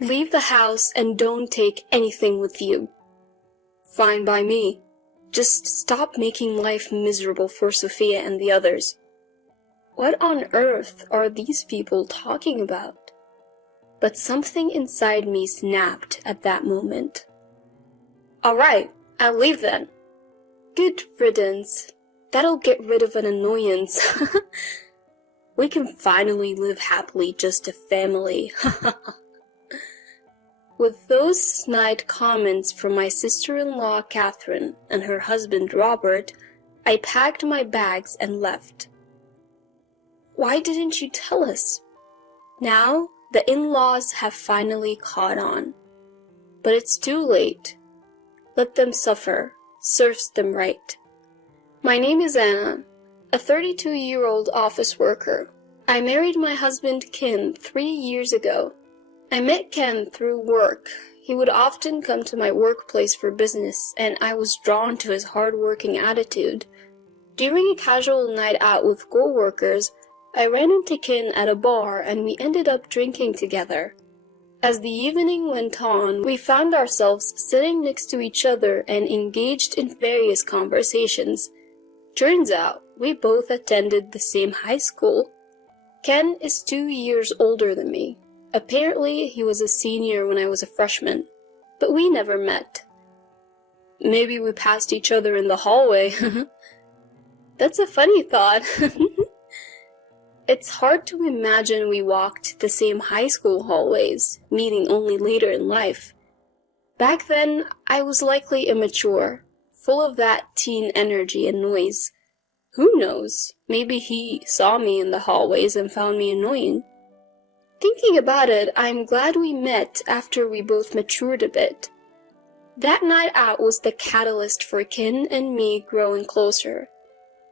Leave the house and don't take anything with you. Fine by me. Just stop making life miserable for Sophia and the others. What on earth are these people talking about? But something inside me snapped at that moment. All right, I'll leave then. Good riddance. That'll get rid of an annoyance. We can finally live happily just a family. With those snide comments from my sister-in-law Catherine and her husband Robert, I packed my bags and left. Why didn't you tell us? Now, the in-laws have finally caught on. But it's too late. Let them suffer. Serves them right. My name is Anna, a 32-year-old office worker. I married my husband Ken 3 years ago. I met Ken through work. He would often come to my workplace for business, and I was drawn to his hard-working attitude. During a casual night out with co-workers, I ran into Ken at a bar and we ended up drinking together. As the evening went on, we found ourselves sitting next to each other and engaged in various conversations. Turns out, we both attended the same high school. Ken is 2 years older than me. Apparently, he was a senior when I was a freshman, but we never met. Maybe we passed each other in the hallway. That's a funny thought. It's hard to imagine we walked the same high school hallways, meeting only later in life. Back then, I was likely immature, full of that teen energy and noise. Who knows? Maybe he saw me in the hallways and found me annoying. Thinking about it, I'm glad we met after we both matured a bit. That night out was the catalyst for Ken and me growing closer.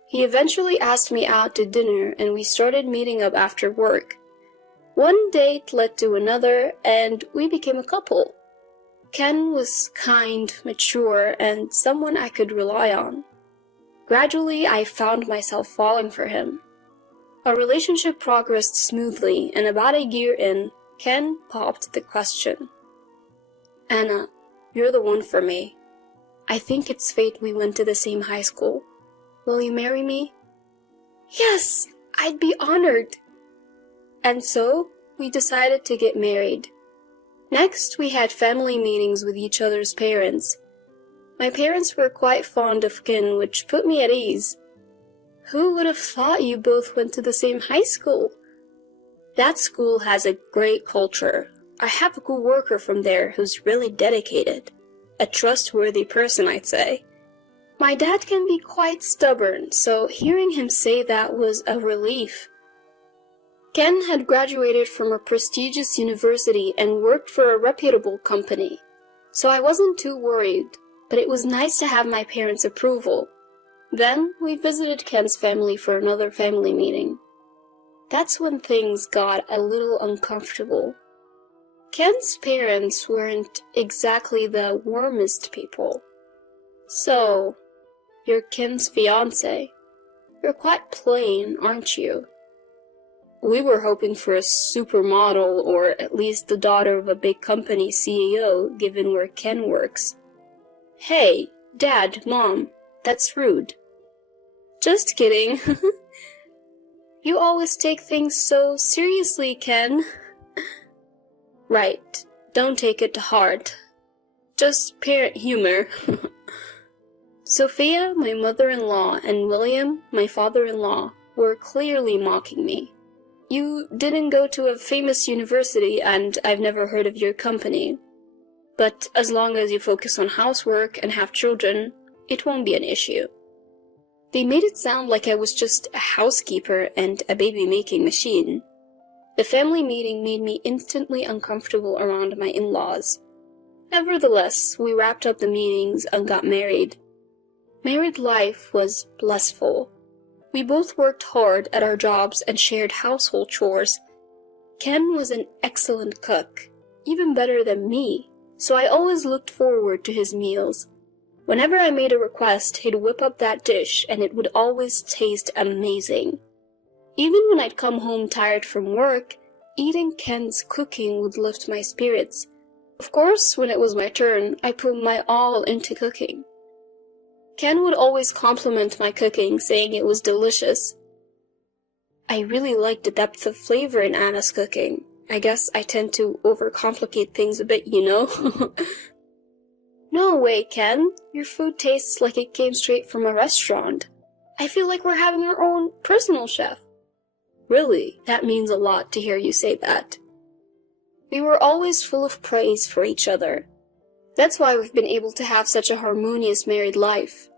He eventually asked me out to dinner and we started meeting up after work. One date led to another and we became a couple. Ken was kind, mature, and someone I could rely on. Gradually, I found myself falling for him. Our relationship progressed smoothly, and about a year in, Ken popped the question. Anna, you're the one for me. I think it's fate we went to the same high school. Will you marry me? Yes, I'd be honored. And so, we decided to get married. Next, we had family meetings with each other's parents. My parents were quite fond of Ken, which put me at ease. Who would have thought you both went to the same high school? That school has a great culture. I have a co-worker from there who's really dedicated. A trustworthy person, I'd say. My dad can be quite stubborn, so hearing him say that was a relief. Ken had graduated from a prestigious university and worked for a reputable company, so I wasn't too worried, but it was nice to have my parents' approval. Then we visited Ken's family for another family meeting. That's when things got a little uncomfortable. Ken's parents weren't exactly the warmest people. So, you're Ken's fiancé. You're quite plain, aren't you? We were hoping for a supermodel or at least the daughter of a big company CEO, given where Ken works. Hey, Dad, Mom, that's rude. Just kidding. You always take things so seriously, Ken. Right, don't take it to heart. Just parent humor. Sophia, my mother-in-law, and William, my father-in-law, were clearly mocking me. You didn't go to a famous university and I've never heard of your company. But as long as you focus on housework and have children, it won't be an issue. They made it sound like I was just a housekeeper and a baby-making machine. The family meeting made me instantly uncomfortable around my in-laws. Nevertheless, we wrapped up the meetings and got married. Married life was blissful. We both worked hard at our jobs and shared household chores. Ken was an excellent cook, even better than me, so I always looked forward to his meals. Whenever I made a request, he'd whip up that dish and it would always taste amazing. Even when I'd come home tired from work, eating Ken's cooking would lift my spirits. Of course, when it was my turn, I put my all into cooking. Ken would always compliment my cooking, saying it was delicious. I really liked the depth of flavor in Anna's cooking. I guess I tend to overcomplicate things a bit, you know? No way, Ken. Your food tastes like it came straight from a restaurant. I feel like we're having our own personal chef. Really, that means a lot to hear you say that. We were always full of praise for each other. That's why we've been able to have such a harmonious married life.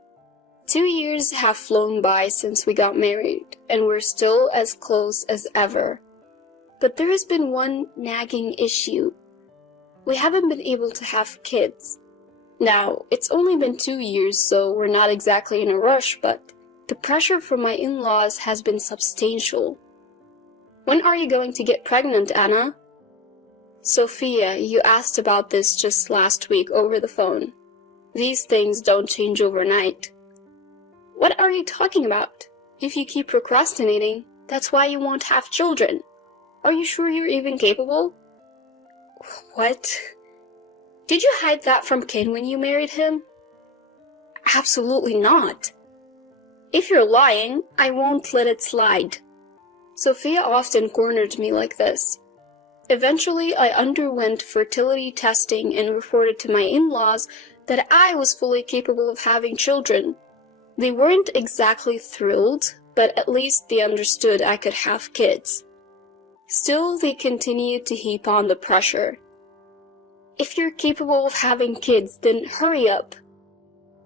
2 years have flown by since we got married, and we're still as close as ever. But there has been one nagging issue. We haven't been able to have kids. Now, it's only been 2 years, so we're not exactly in a rush, but the pressure from my in-laws has been substantial. When are you going to get pregnant, Anna? Sophia, you asked about this just last week over the phone. These things don't change overnight. What are you talking about? If you keep procrastinating, that's why you won't have children. Are you sure you're even capable? What? Did you hide that from Ken when you married him? Absolutely not. If you're lying, I won't let it slide. Sophia often cornered me like this. Eventually, I underwent fertility testing and reported to my in-laws that I was fully capable of having children. They weren't exactly thrilled, but at least they understood I could have kids. Still, they continued to heap on the pressure. If you're capable of having kids, then hurry up.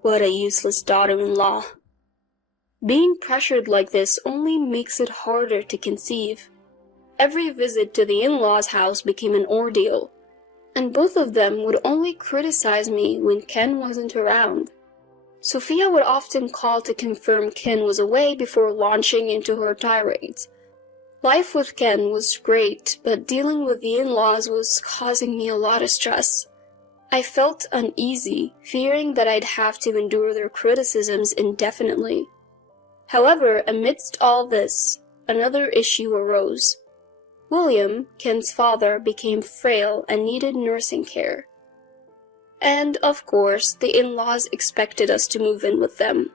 What a useless daughter-in-law. Being pressured like this only makes it harder to conceive. Every visit to the in-laws' house became an ordeal, and both of them would only criticize me when Ken wasn't around. Sophia would often call to confirm Ken was away before launching into her tirades. Life with Ken was great, but dealing with the in-laws was causing me a lot of stress. I felt uneasy, fearing that I'd have to endure their criticisms indefinitely. However, amidst all this, another issue arose. William, Ken's father, became frail and needed nursing care. And, of course, the in-laws expected us to move in with them.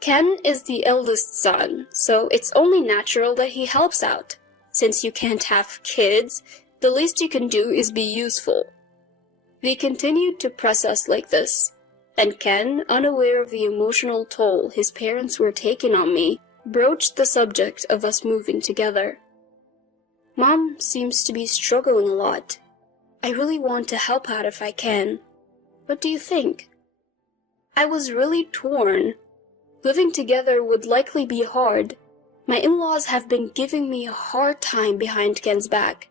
Ken is the eldest son, so it's only natural that he helps out. Since you can't have kids, the least you can do is be useful. They continued to press us like this, and Ken, unaware of the emotional toll his parents were taking on me, broached the subject of us moving together. Mom seems to be struggling a lot. I really want to help out if I can. What do you think? I was really torn. Living together would likely be hard. My in-laws have been giving me a hard time behind Ken's back.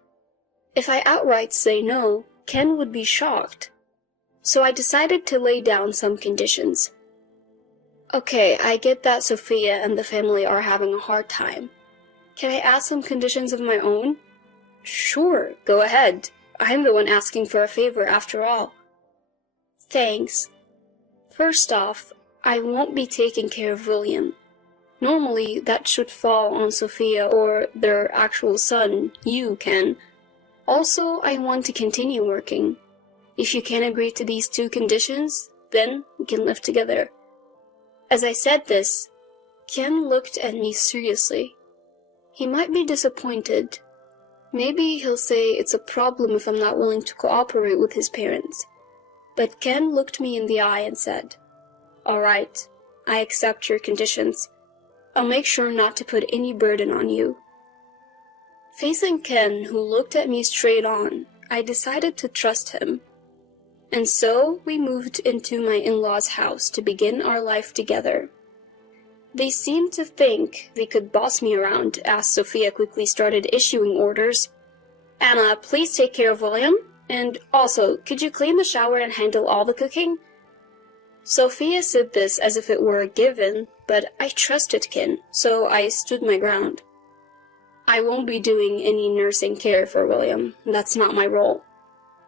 If I outright say no, Ken would be shocked. So I decided to lay down some conditions. Okay, I get that Sophia and the family are having a hard time. Can I ask some conditions of my own? Sure, go ahead. I'm the one asking for a favor after all. Thanks. First off, I won't be taking care of William. Normally, that should fall on Sophia or their actual son, you, Ken. Also, I want to continue working. If you can agree to these 2 conditions, then we can live together. As I said this, Ken looked at me seriously. He might be disappointed. Maybe he'll say it's a problem if I'm not willing to cooperate with his parents. But Ken looked me in the eye and said, "All right, I accept your conditions. I'll make sure not to put any burden on you." Facing Ken, who looked at me straight on, I decided to trust him. And so we moved into my in-laws' house to begin our life together. They seemed to think they could boss me around as Sophia quickly started issuing orders. "Anna, please take care of William. And also, could you clean the shower and handle all the cooking?" Sophia said this as if it were a given, but I trusted Ken, so I stood my ground. I won't be doing any nursing care for William. That's not my role.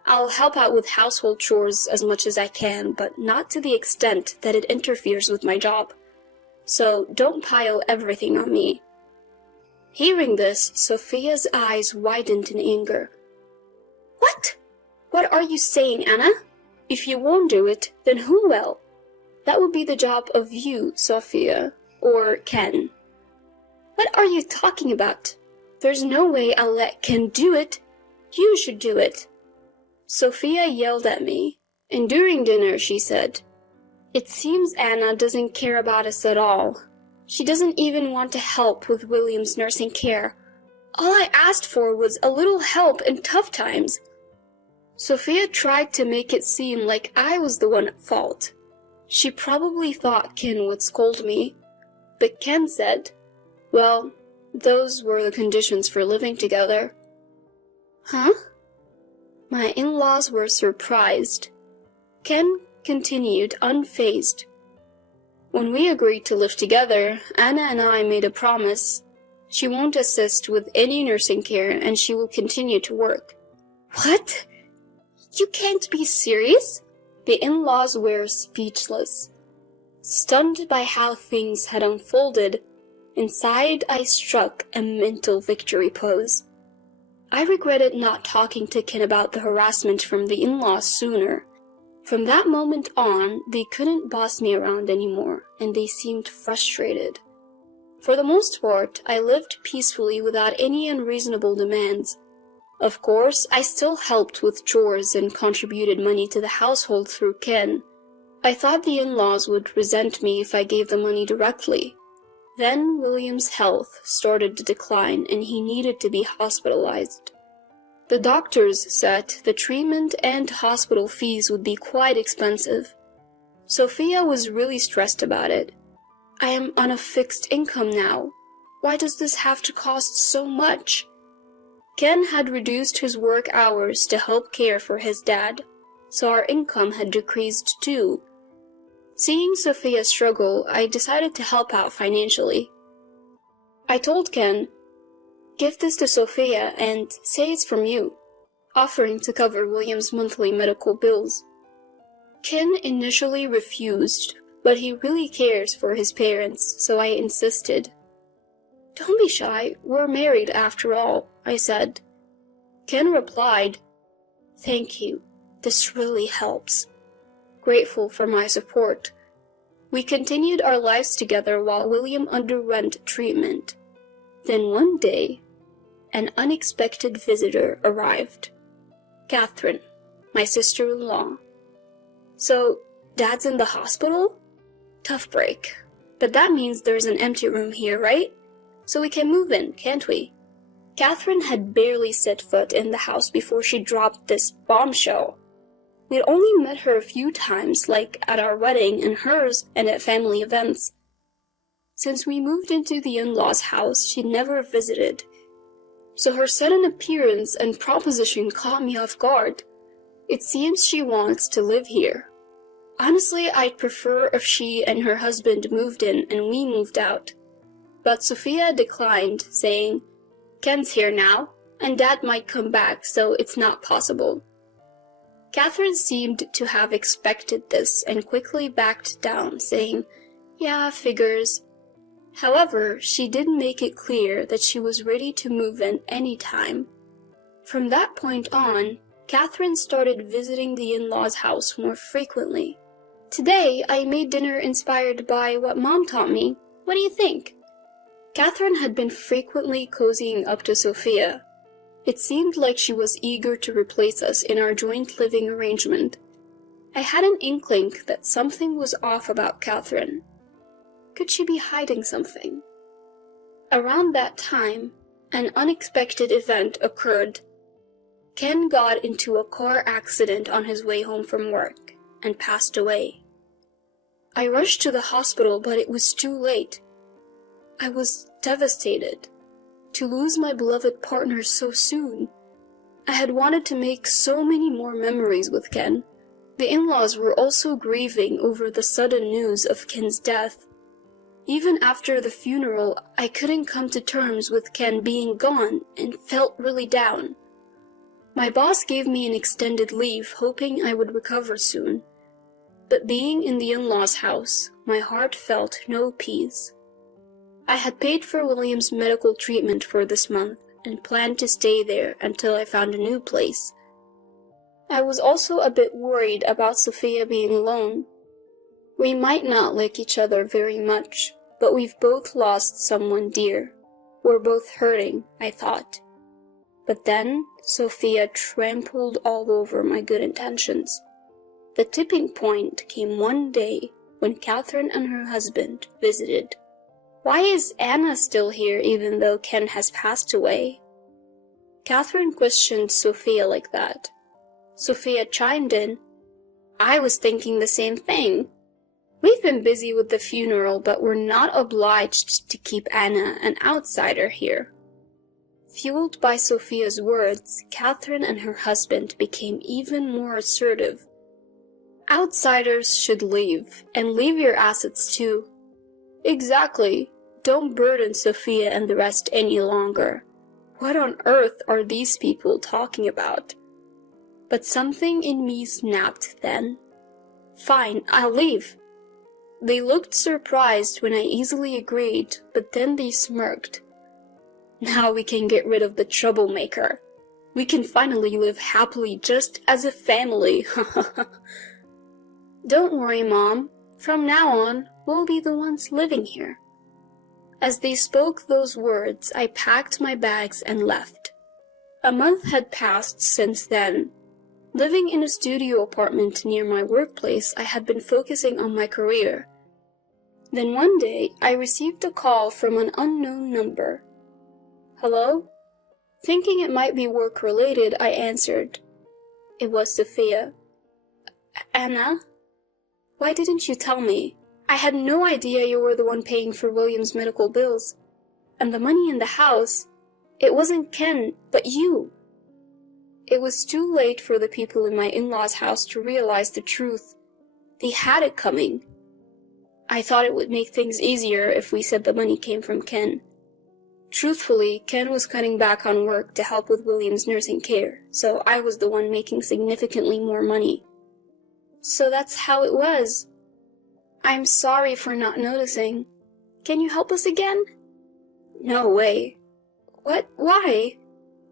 I'll help out with household chores as much as I can, but not to the extent that it interferes with my job. So don't pile everything on me. Hearing this, Sophia's eyes widened in anger. What? What are you saying, Anna? If you won't do it, then who will? That would be the job of you, Sophia, or Ken. What are you talking about? There's no way I'll let Ken do it. You should do it. Sophia yelled at me, and during dinner she said, "It seems Anna doesn't care about us at all. She doesn't even want to help with William's nursing care. All I asked for was a little help in tough times." Sophia tried to make it seem like I was the one at fault. She probably thought Ken would scold me, but Ken said, "Well, those were the conditions for living together." Huh? My in-laws were surprised. Ken continued unfazed. "When we agreed to live together, Anna and I made a promise. She won't assist with any nursing care and she will continue to work." What? You can't be serious? The in-laws were speechless. Stunned by how things had unfolded, inside I struck a mental victory pose. I regretted not talking to Ken about the harassment from the in-laws sooner. From that moment on, they couldn't boss me around anymore, and they seemed frustrated. For the most part, I lived peacefully without any unreasonable demands. Of course, I still helped with chores and contributed money to the household through Ken. I thought the in-laws would resent me if I gave the money directly. Then William's health started to decline and he needed to be hospitalized. The doctors said the treatment and hospital fees would be quite expensive. Sophia was really stressed about it. "I am on a fixed income now. Why does this have to cost so much?" Ken had reduced his work hours to help care for his dad, so our income had decreased too. Seeing Sophia struggle, I decided to help out financially. I told Ken, "Give this to Sophia and say it's from you," offering to cover William's monthly medical bills. Ken initially refused, but he really cares for his parents, so I insisted. "Don't be shy, we're married after all," I said. Ken replied, "Thank you, this really helps," grateful for my support. We continued our lives together while William underwent treatment. Then one day, an unexpected visitor arrived. Catherine, my sister-in-law. "So, Dad's in the hospital? Tough break. But that means there's an empty room here, right? So we can move in, can't we?" Catherine had barely set foot in the house before she dropped this bombshell. We'd only met her a few times, like at our wedding and hers and at family events. Since we moved into the in-laws' house, she'd never visited. So her sudden appearance and proposition caught me off guard. It seems she wants to live here. Honestly, I'd prefer if she and her husband moved in and we moved out. But Sophia declined, saying, "Ken's here now, and Dad might come back, so it's not possible." Catherine seemed to have expected this and quickly backed down, saying, "Yeah, figures." However, she did make it clear that she was ready to move in any time. From that point on, Catherine started visiting the in-laws' house more frequently. Today, I made dinner inspired by what Mom taught me. What do you think? Catherine had been frequently cozying up to Sophia. It seemed like she was eager to replace us in our joint living arrangement. I had an inkling that something was off about Catherine. Could she be hiding something? Around that time, an unexpected event occurred. Ken got into a car accident on his way home from work and passed away. I rushed to the hospital, but it was too late. I was devastated to lose my beloved partner so soon. I had wanted to make so many more memories with Ken. The in-laws were also grieving over the sudden news of Ken's death. Even after the funeral, I couldn't come to terms with Ken being gone and felt really down. My boss gave me an extended leave, hoping I would recover soon. But being in the in-laws' house, my heart felt no peace. I had paid for William's medical treatment for this month and planned to stay there until I found a new place. I was also a bit worried about Sophia being alone. We might not like each other very much, but we've both lost someone dear. We're both hurting, I thought. But then Sophia trampled all over my good intentions. The tipping point came one day when Catherine and her husband visited. Why is Anna still here even though Ken has passed away? Catherine questioned Sophia like that. Sophia chimed in, I was thinking the same thing. We've been busy with the funeral, but we're not obliged to keep Anna an outsider here. Fueled by Sophia's words, Catherine and her husband became even more assertive. Outsiders should leave, and leave your assets too. Exactly. Don't burden Sophia and the rest any longer. What on earth are these people talking about? But something in me snapped then. Fine, I'll leave. They looked surprised when I easily agreed, but then they smirked. Now we can get rid of the troublemaker. We can finally live happily just as a family. Don't worry, Mom. From now on, we'll be the ones living here. As they spoke those words, I packed my bags and left. A month had passed since then. Living in a studio apartment near my workplace, I had been focusing on my career. Then one day, I received a call from an unknown number. Hello? Thinking it might be work-related, I answered. It was Sophia. Anna? Why didn't you tell me? I had no idea you were the one paying for William's medical bills. And the money in the house. It wasn't Ken, but you. It was too late for the people in my in-laws' house to realize the truth. They had it coming. I thought it would make things easier if we said the money came from Ken. Truthfully, Ken was cutting back on work to help with William's nursing care, so I was the one making significantly more money. So that's how it was. I'm sorry for not noticing. Can you help us again? No way. What? Why?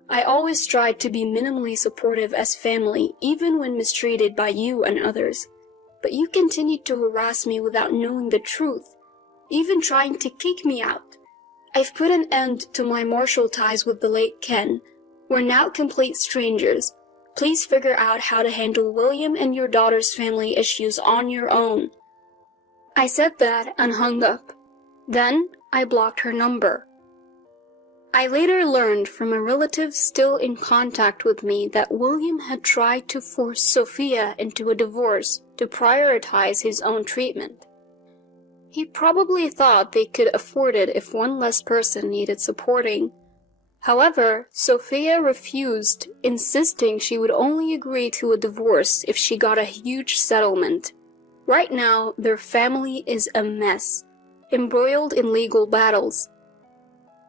I always tried to be minimally supportive as family, even when mistreated by you and others. But you continued to harass me without knowing the truth, even trying to kick me out. I've put an end to my martial ties with the late Ken. We're now complete strangers. Please figure out how to handle William and your daughter's family issues on your own. I said that and hung up. Then I blocked her number. I later learned from a relative still in contact with me that William had tried to force Sophia into a divorce to prioritize his own treatment. He probably thought they could afford it if one less person needed supporting. However, Sophia refused, insisting she would only agree to a divorce if she got a huge settlement. Right now, their family is a mess, embroiled in legal battles.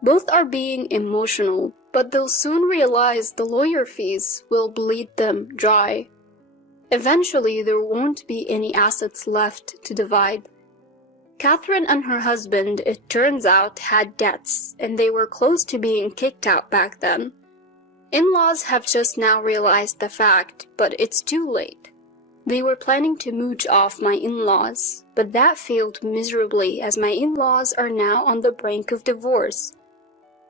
Both are being emotional, but they'll soon realize the lawyer fees will bleed them dry. Eventually, there won't be any assets left to divide. Catherine and her husband, it turns out, had debts, and they were close to being kicked out back then. In-laws have just now realized the fact, but it's too late. They were planning to mooch off my in-laws, but that failed miserably as my in-laws are now on the brink of divorce.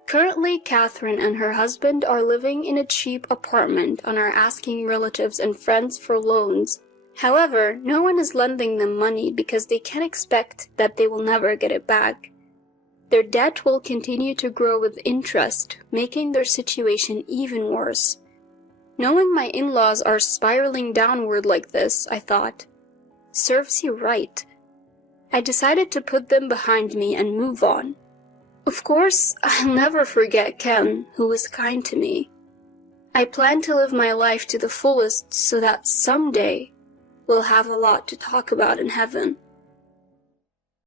Currently, Catherine and her husband are living in a cheap apartment and are asking relatives and friends for loans. However, no one is lending them money because they can expect that they will never get it back. Their debt will continue to grow with interest, making their situation even worse. Knowing my in-laws are spiraling downward like this, I thought, serves you right. I decided to put them behind me and move on. Of course, I'll never forget Ken, who was kind to me. I plan to live my life to the fullest so that someday we'll have a lot to talk about in heaven.